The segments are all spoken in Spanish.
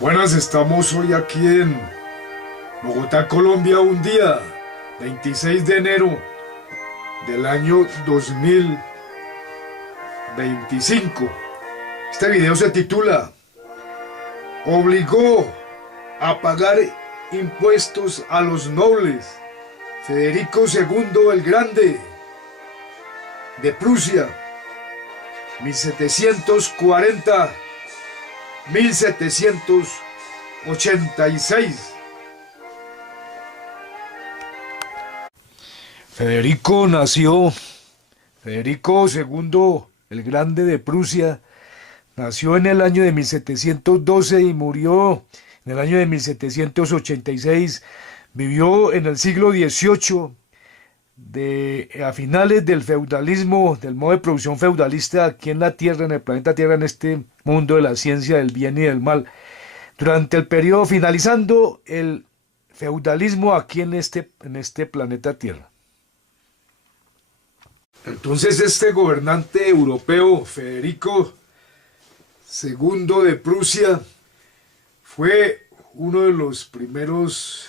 Buenas, estamos hoy aquí en Bogotá, Colombia, un día 26 de enero del año 2025. Este video se titula Obligó a pagar impuestos a los nobles Federico II el Grande de Prusia, 1740-1786. Federico II el Grande de Prusia, nació en el año de 1712 y murió en el año de 1786. Vivió en el siglo XVIII, a finales del feudalismo, del modo de producción feudalista aquí en la Tierra, en el planeta Tierra, en este mundo de la ciencia del bien y del mal. Durante el periodo, finalizando el feudalismo aquí en este planeta Tierra. Entonces este gobernante europeo, Federico II de Prusia, fue uno de los primeros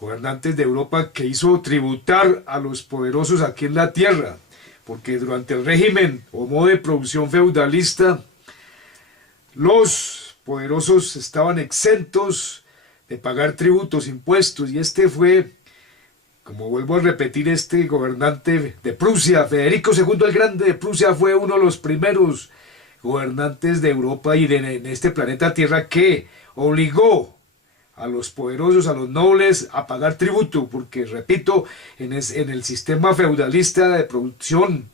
gobernantes de Europa que hizo tributar a los poderosos aquí en la tierra, porque durante el régimen o modo de producción feudalista, los poderosos estaban exentos de pagar tributos, impuestos, y este fue, como vuelvo a repetir, este gobernante de Prusia, Federico II el Grande de Prusia, fue uno de los primeros gobernantes de Europa y en este planeta Tierra que obligó a los poderosos, a los nobles, a pagar tributo, porque, repito, en el sistema feudalista de producción,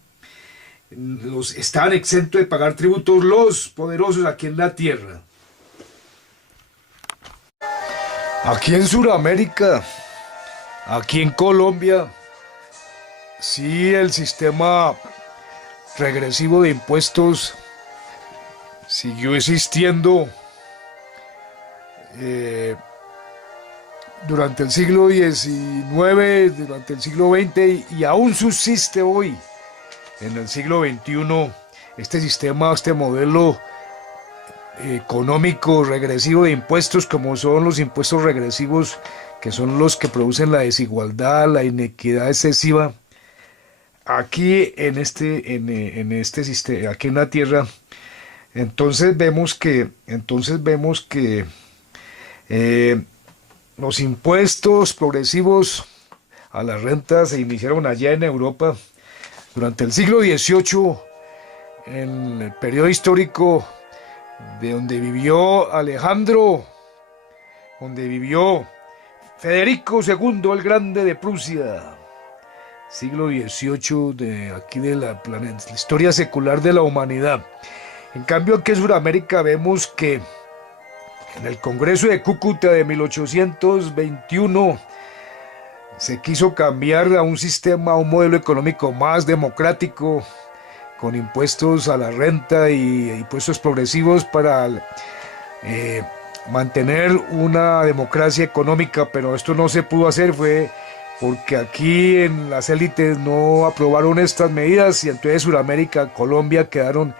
estaban exentos de pagar tributos los poderosos aquí en la tierra. Aquí en Sudamérica, aquí en Colombia, sí, el sistema regresivo de impuestos siguió existiendo durante el siglo XIX, durante el siglo XX y aún subsiste hoy en el siglo XXI este sistema, este modelo económico regresivo de impuestos, como son los impuestos regresivos, que son los que producen la desigualdad, la inequidad excesiva aquí en este sistema, aquí en la tierra. Entonces vemos que los impuestos progresivos a las rentas se iniciaron allá en Europa durante el siglo XVIII, en el periodo histórico de donde vivió Alejandro, donde vivió Federico II el Grande de Prusia, siglo XVIII de aquí de la historia secular de la humanidad. En cambio, aquí en Sudamérica vemos que en el Congreso de Cúcuta de 1821 se quiso cambiar a un sistema, a un modelo económico más democrático, con impuestos a la renta y impuestos progresivos para mantener una democracia económica, pero esto no se pudo hacer, fue porque aquí en las élites no aprobaron estas medidas y entonces Sudamérica, Colombia quedaron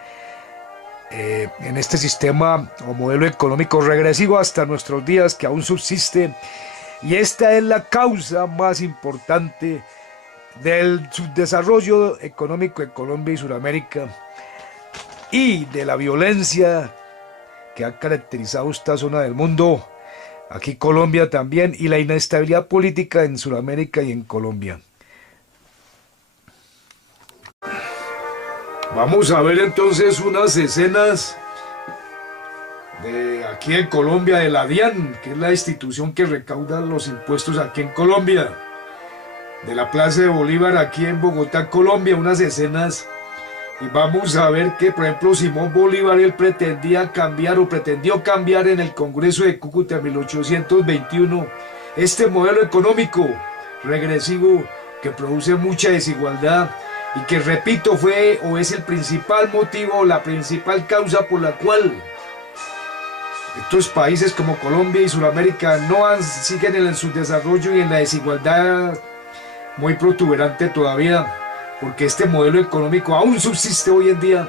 en este sistema o modelo económico regresivo hasta nuestros días, que aún subsiste, y esta es la causa más importante del subdesarrollo económico en Colombia y Sudamérica y de la violencia que ha caracterizado esta zona del mundo, aquí Colombia también, y la inestabilidad política en Sudamérica y en Colombia. Vamos a ver entonces unas escenas de aquí en Colombia, de la DIAN, que es la institución que recauda los impuestos aquí en Colombia, de la Plaza de Bolívar aquí en Bogotá, Colombia, unas escenas, y vamos a ver que, por ejemplo, Simón Bolívar, él pretendió cambiar en el Congreso de Cúcuta en 1821 este modelo económico regresivo que produce mucha desigualdad, y que, repito, fue o es el principal motivo, la principal causa por la cual estos países como Colombia y Sudamérica siguen en el subdesarrollo y en la desigualdad muy protuberante todavía, porque este modelo económico aún subsiste hoy en día,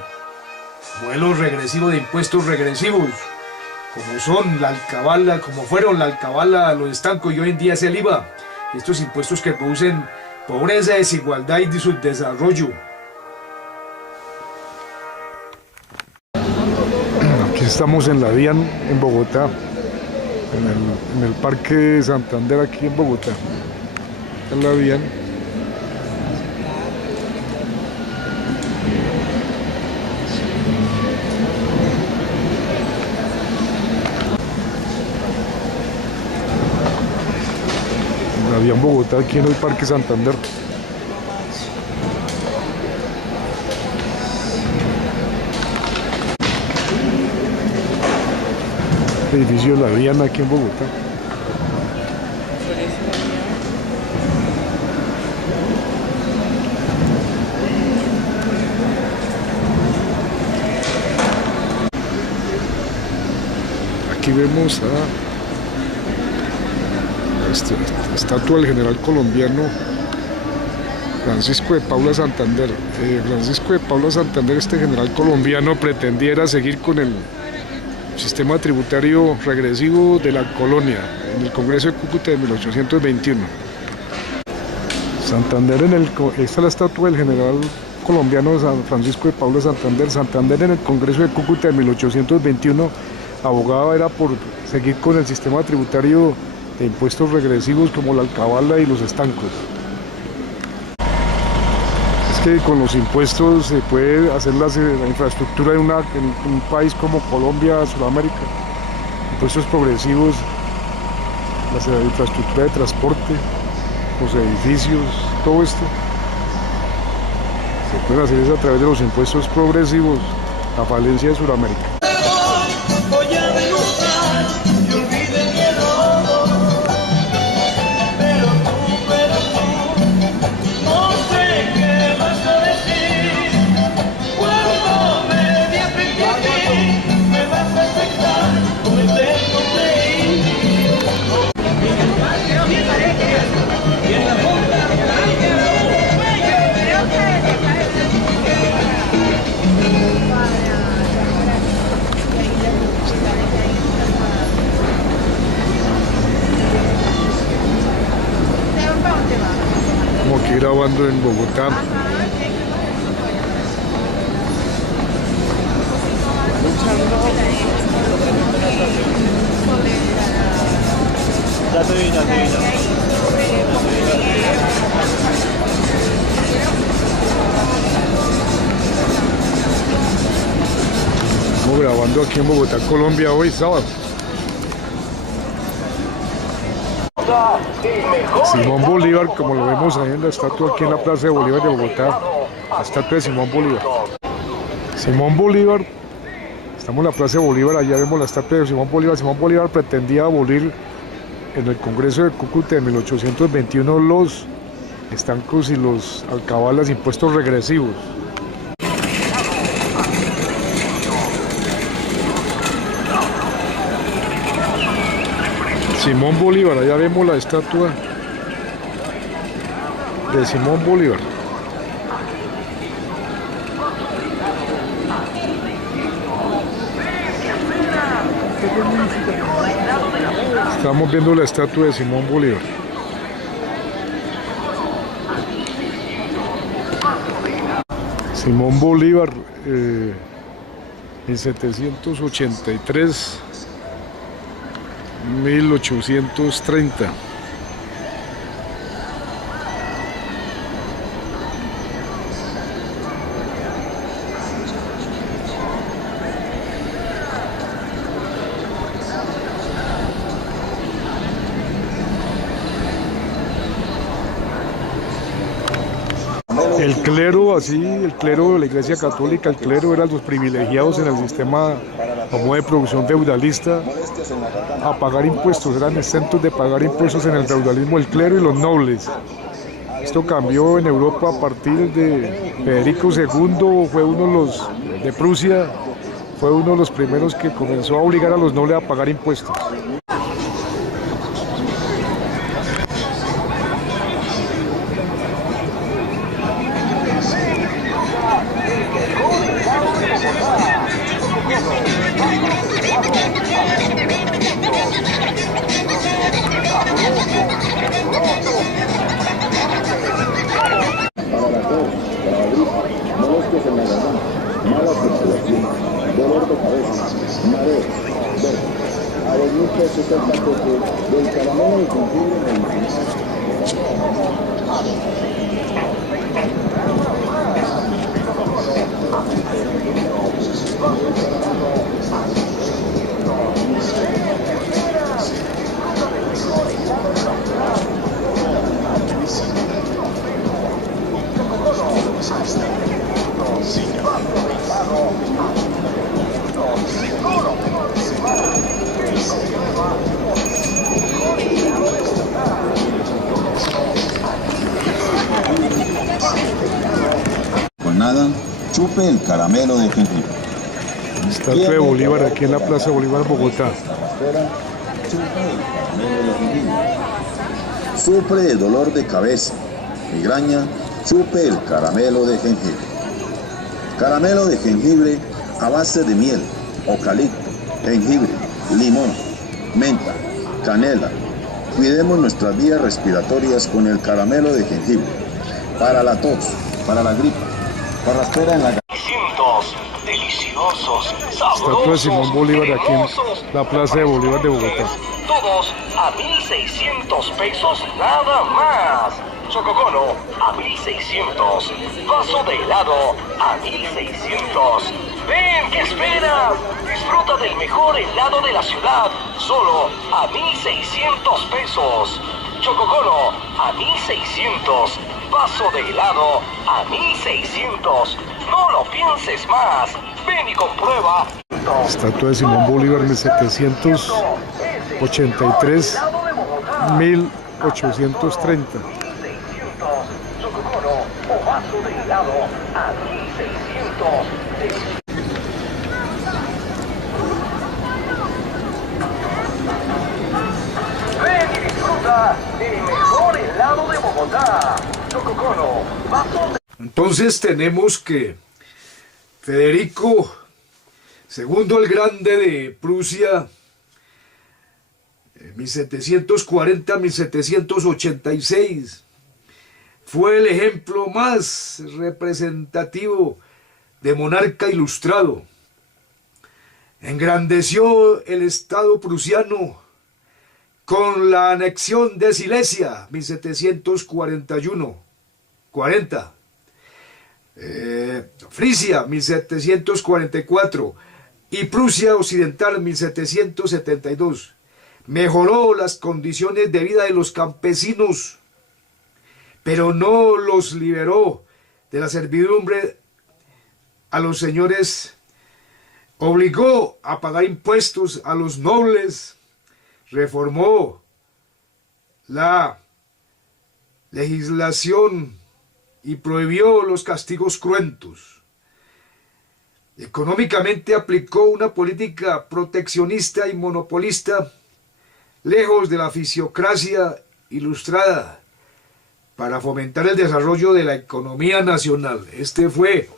modelo regresivo de impuestos regresivos, como son la alcabala, como fueron la alcabala, los estancos y hoy en día es el IVA. Estos impuestos que producen pobreza, desigualdad y subdesarrollo. Aquí estamos en la DIAN en Bogotá, en el Parque Santander aquí en Bogotá. En la DIAN. La DIAN Bogotá aquí en el Parque Santander. Edificio de la DIAN aquí en Bogotá. Aquí vemos a la estatua del general colombiano Francisco de Paula Santander. Francisco de Paula Santander, este general colombiano, pretendiera seguir con el sistema tributario regresivo de la colonia en el Congreso de Cúcuta de 1821. Santander esta es la estatua del general colombiano San Francisco de Paula Santander. Santander en el Congreso de Cúcuta de 1821 abogaba era por seguir con el sistema tributario de impuestos regresivos como la alcabala y los estancos. Es que con los impuestos se puede hacer la infraestructura en un país como Colombia, Sudamérica. Impuestos progresivos, la infraestructura de transporte, los edificios, todo esto se puede hacer a través de los impuestos progresivos, la falencia de Sudamérica. Como aquí grabando en Bogotá. Estamos grabando aquí en Bogotá, Colombia, hoy sábado. Simón Bolívar, como lo vemos ahí en la estatua aquí en la Plaza de Bolívar de Bogotá, la estatua de Simón Bolívar. Simón Bolívar, estamos en la Plaza de Bolívar, allá vemos la estatua de Simón Bolívar. Simón Bolívar pretendía abolir en el Congreso de Cúcuta de 1821 los estancos y los alcabalas, impuestos regresivos. Simón Bolívar, allá vemos la estatua de Simón Bolívar. Estamos viendo la estatua de Simón Bolívar. Simón Bolívar, 1783. 1830. El clero, el clero de la Iglesia Católica, el clero eran los privilegiados en el sistema como de producción feudalista a pagar impuestos, eran exentos de pagar impuestos en el feudalismo el clero y los nobles. Esto cambió en Europa a partir de Federico II, fue uno de los de Prusia, fue uno de los primeros que comenzó a obligar a los nobles a pagar impuestos. A los muchos se trata del caramelo de jengibre. Con nada, chupe el caramelo de jengibre. Estatua de Bolívar aquí en la Plaza Bolívar, Bogotá. Sufre de dolor de cabeza, migraña, chupe el caramelo de jengibre. Caramelo de jengibre a base de miel, eucalipto, jengibre, limón, menta, canela. Cuidemos nuestras vías respiratorias con el caramelo de jengibre. Para la tos, para la gripe, para la espera en la deliciosos, Estatua de Simón Bolívar aquí en la Plaza de Bolívar de Bogotá. Todos a 1.600 pesos nada más. Chococono a 1.600. Vaso de helado a 1.600. Ven, ¿qué esperas? Disfruta del mejor helado de la ciudad, solo a 1.600 pesos. Chococono a 1.600. Vaso de helado a 1.600. No lo pienses más. Ven y comprueba. Estatua de Simón Bolívar, 1783, 1830. Chococono o vaso de helado a 1.600. Ven y disfruta del mejor helado de Bogotá. Chococono, vaso de... Entonces tenemos que Federico II el Grande de Prusia, 1740-1786, fue el ejemplo más representativo de monarca ilustrado. Engrandeció el Estado prusiano con la anexión de Silesia, 1741-40. Frisia, 1744, y Prusia Occidental, 1772. Mejoró las condiciones de vida de los campesinos, pero no los liberó de la servidumbre a los señores. Obligó a pagar impuestos a los nobles, reformó la legislación y prohibió los castigos cruentos. Económicamente aplicó una política proteccionista y monopolista, lejos de la fisiocracia ilustrada, para fomentar el desarrollo de la economía nacional. Este fue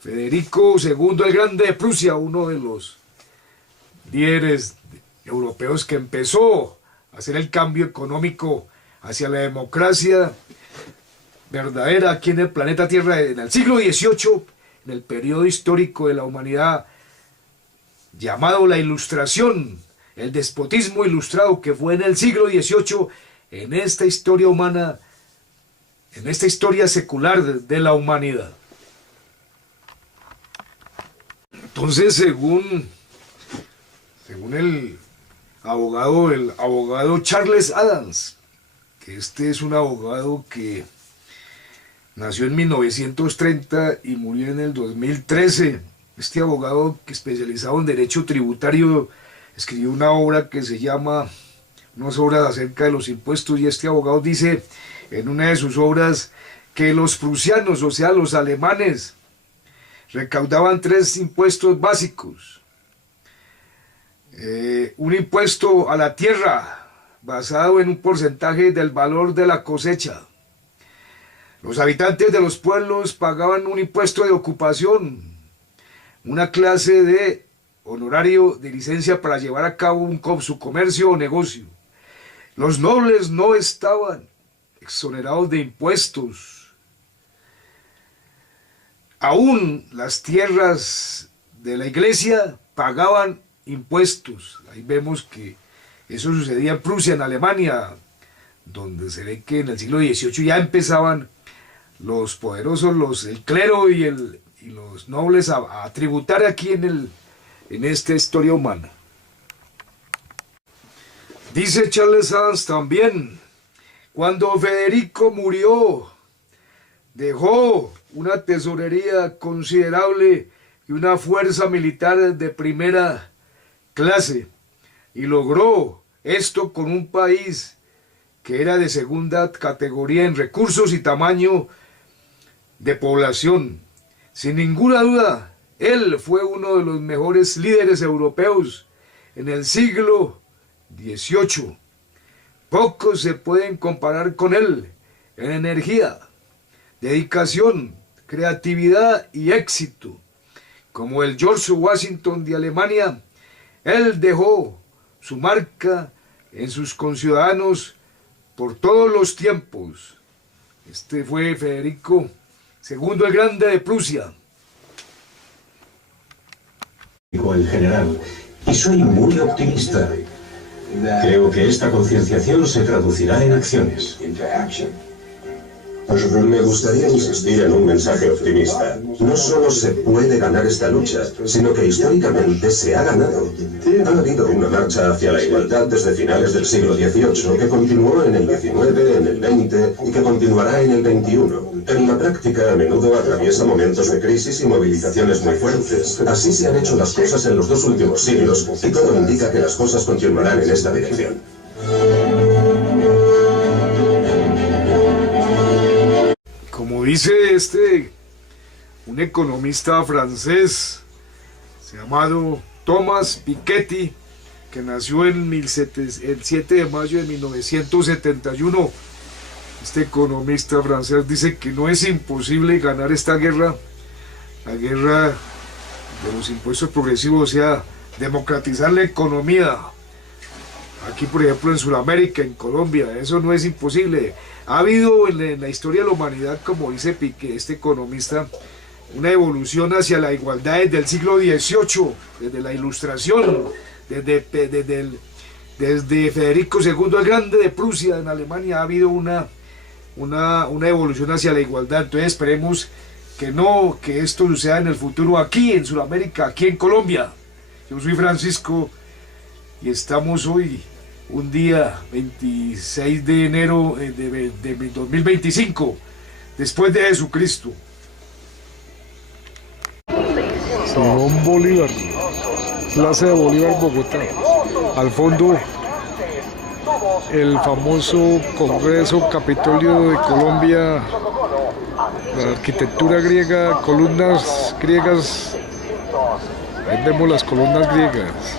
Federico II el Grande de Prusia, uno de los líderes europeos que empezó a hacer el cambio económico hacia la democracia verdadera aquí en el planeta Tierra en el siglo XVIII, en el periodo histórico de la humanidad llamado la Ilustración, el despotismo ilustrado que fue en el siglo XVIII, en esta historia humana, en esta historia secular de la humanidad. Entonces, según el abogado Charles Adams, que este es un abogado que nació en 1930 y murió en el 2013. Este abogado, que especializado en derecho tributario, escribió una obra que se llama Unas obras acerca de los impuestos, y este abogado dice en una de sus obras que los prusianos, o sea, los alemanes, recaudaban 3 impuestos básicos. Un impuesto a la tierra, basado en un porcentaje del valor de la cosecha. Los habitantes de los pueblos pagaban un impuesto de ocupación, una clase de honorario de licencia para llevar a cabo su comercio o negocio. Los nobles no estaban exonerados de impuestos. Aún las tierras de la iglesia pagaban impuestos. Ahí vemos que eso sucedía en Prusia, en Alemania, donde se ve que en el siglo XVIII ya empezaban los poderosos, el clero y los nobles a tributar aquí en esta historia humana. Dice Charles Sanders también, cuando Federico murió, dejó una tesorería considerable y una fuerza militar de primera clase, y logró esto con un país que era de segunda categoría en recursos y tamaño de población. Sin ninguna duda, él fue uno de los mejores líderes europeos en el siglo XVIII. Pocos se pueden comparar con él en energía, dedicación, creatividad y éxito. Como el George Washington de Alemania, él dejó su marca en sus conciudadanos por todos los tiempos. Este fue Federico II el Grande de Prusia. En general, y soy muy optimista. Creo que esta concienciación se traducirá en acciones. Me gustaría insistir en un mensaje optimista. No solo se puede ganar esta lucha, sino que históricamente se ha ganado. Ha habido una marcha hacia la igualdad desde finales del siglo XVIII que continuó en el XIX, en el XX y que continuará en el XXI. En la práctica a menudo atraviesa momentos de crisis y movilizaciones muy fuertes. Así se han hecho las cosas en los 2 últimos siglos y todo indica que las cosas continuarán en esta dirección. Como dice un economista francés llamado Thomas Piketty, que nació el 7 de mayo de 1971, este economista francés dice que no es imposible ganar esta guerra, la guerra de los impuestos progresivos, o sea, democratizar la economía. Aquí, por ejemplo, en Sudamérica, en Colombia, eso no es imposible. Ha habido en la historia de la humanidad, como dice Piqué, este economista, una evolución hacia la igualdad desde el siglo XVIII, desde la Ilustración, desde Federico II el Grande de Prusia en Alemania. Ha habido una evolución hacia la igualdad. Entonces esperemos que esto suceda en el futuro aquí en Sudamérica, aquí en Colombia. Yo soy Francisco y estamos hoy un día 26 de enero de 2025, después de Jesucristo. Simón Bolívar, Plaza de Bolívar, Bogotá. Al fondo, el famoso Congreso Capitolio de Colombia, la arquitectura griega, columnas griegas. Ahí vemos las columnas griegas.